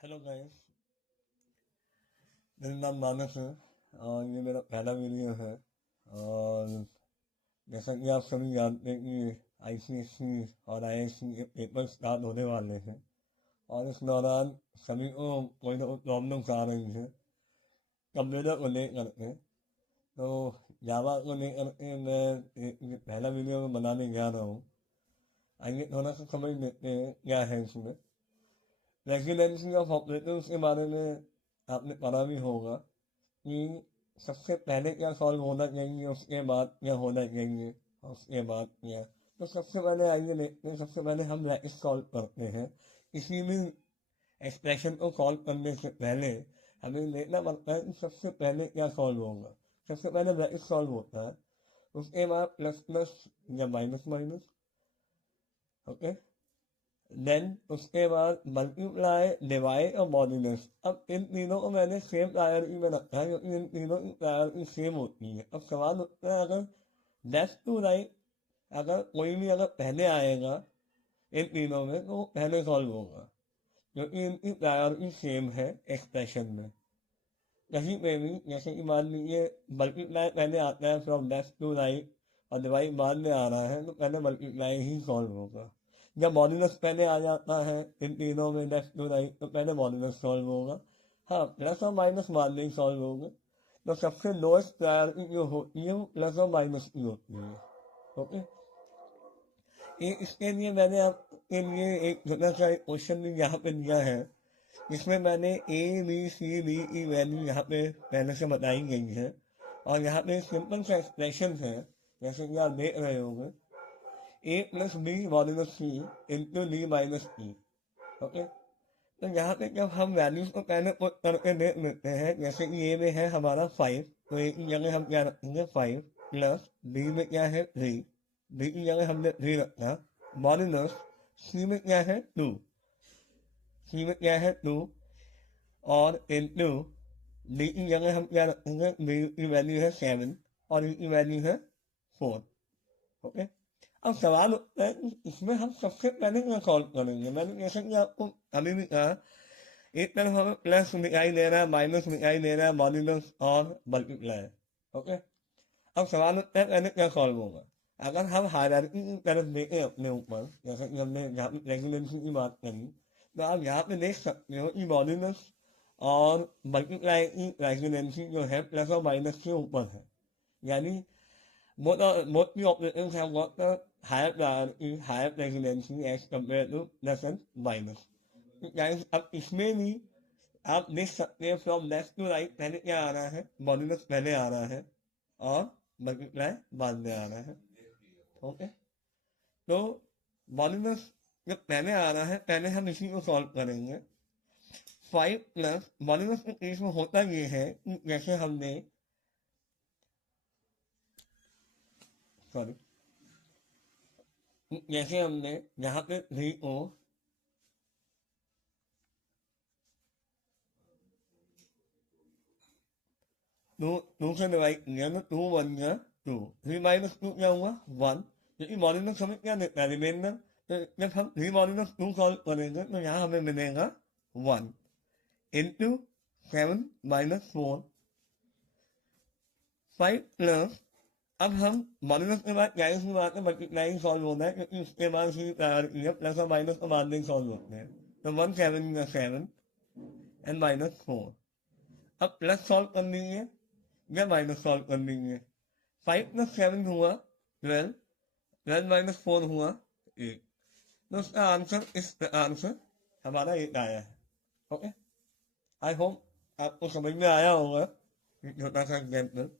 Hello guys. मेरा नाम मानस है और ये मेरा पहला वीडियो है। और जैसा कि आप सभी जानते हैं कि आईसीएससी और आईआईएससी के पेपर स्टार्ट होने वाले हैं और इस दौरान सभी को कोई ना कोई प्रॉब्लम्स आ रही है कंप्यूटर को लेकर के। तो जावा को लेकर के मैं ये पहला वीडियो बनाने जा रहा हूँ। आइए थोड़ा सा समझ लेते हैं क्या है इसमें। रेजिडेंसी ऑफ ऑपरेटर्स के बारे में आपने पढ़ा भी होगा कि सबसे पहले क्या सॉल्व होना चाहिए, उसके बाद क्या होना चाहिए, और उसके बाद क्या। तो सबसे पहले आइए देखते हैं। सबसे पहले हम ब्रैकेट सॉल्व करते हैं। किसी भी एक्सप्रेशन को सॉल्व करने से पहले हमें देखना पड़ता है कि सबसे पहले क्या सॉल्व होगा। सबसे पहले ब्रैकेट सॉल्व होता है, उसके बाद प्लस प्लस या माइनस माइनस। ओके, देन उसके बाद मल्टीप्लाई, डिवाइड और मॉड्यूलस। अब इन तीनों को मैंने सेम प्रायोरिटी में रखा है क्योंकि इन तीनों की प्रायोरिटी सेम होती है। अब सवाल उठता है, अगर लेफ्ट टू राइट अगर कोई भी अगर पहले आएगा इन तीनों में तो वो पहले सॉल्व होगा क्योंकि इनकी प्रायोरिटी सेम है एक्सप्रेशन में। कहीं पे भी जैसे कि मान लीजिए मल्टीप्लाई पहले आता है फ्रॉम लेफ्ट टू राइट और डिवाइड बाद में आ रहा है तो पहले मल्टीप्लाई ही सॉल्व होगा। जब मॉड्यूलस पहले आ जाता है इन तीनों में लेफ्ट टू राइट तो पहले मॉड्यूलस सॉल्व होगा। हाँ, प्लस और माइनस बाद में ही सॉल्व होगा। तो सबसे लोएस्ट प्रायोरिटी जो होती है वो प्लस और माइनस की होती है। ओके, इसके लिए मैंने आपके लिए एक छोटा सा क्वेश्चन भी यहाँ पे दिया है जिसमें मैंने ए बी सी डी की वैल्यू यहाँ पे पहले से बताई गई है और यहाँ पे सिंपल सा एक्सप्रेशन है जैसे कि आप देख रहे होंगे। ए प्लस बी मॉड्यूलस सी इंटू डी माइनस ई। ओके, तो यहाँ पे जब हम वैल्यूज को पहले पुट करके देख लेते हैं, जैसे कि ए में है हमारा 5 तो ए की जगह हम क्या रखेंगे 5 प्लस बी में क्या है 3, बी की जगह हमने 3 रखा मॉड्यूलस सी में क्या है 2, सी में क्या है 2 और इंटू डी की जगह हम क्या रखेंगे, डी की वैल्यू है 7 और ई की वैल्यू है 4। ओके, अब सवाल उठता है कि इसमें हम सबसे पहले क्या सॉल्व करेंगे। मैंने जैसा कि आपको अभी भी कहा, एक तरफ हमें प्लस दिखाई दे रहा है, माइनस दिखाई दे रहा है, मॉड्यूलस और मल्टीप्लाई। ओके, अब सवाल उठता है पहले क्या सॉल्व होगा। अगर हम हायरार्की की तरफ देखें अपने ऊपर, जैसे कि हमने यहाँ पे रेगुलेंसी की बात करी, तो आप यहाँ पे देख सकते हो कि मॉड्यूलस और मल्टीप्लाई की रेगुलेंसी जो है प्लस और माइनस के ऊपर है। यानी both the operators have got a higher priority, higher presidency as compared to plus and minus. Guys, अब इसमें भी आप देख सकते हैं फ्रॉम लेफ्ट टू राइट पहले क्या आ रहा है, मॉड्यूलस पहले आ रहा है और मल्टीप्लाई बाद में आ रहा है। ओके, तो मॉड्यूलस जब पहले आ रहा है पहले हम इसी को सॉल्व करेंगे। 5 प्लस मॉड्यूलस के केस में होता ये है कि जैसे हमने सॉरी जैसे हमने यहाँ पे 3 को 2 से डिवाइड किया तो 2 बन गया 2, 3 माइनस 2 क्या हुआ 1, क्योंकि मॉड्यूलस हमें क्या देता है रिमाइंडर। तो जब हम 3 मॉड्यूलस 2 सॉल्व करेंगे तो यहाँ हमें मिलेगा 1 इंटू 7 माइनस 4 5 प्लस। अब हम मॉड्यूलस के बाद क्या इसकी बात है मल्टीप्लाई सॉल्व होना है क्योंकि उसके बाद उसकी प्रायोरिटी है, प्लस और माइनस तो बाद में सॉल्व होते हैं। तो 1 7 एंड माइनस 4। अब प्लस सॉल्व कर लीजिए या माइनस सॉल्व कर लीजिए। 5 प्लस 7 हुआ 12, 12 माइनस 4 हुआ 8। तो उसका आंसर इस आंसर हमारा 8 आया है। ओके, आई होप आपको समझ में आया होगा छोटा सा एग्जाम्पल।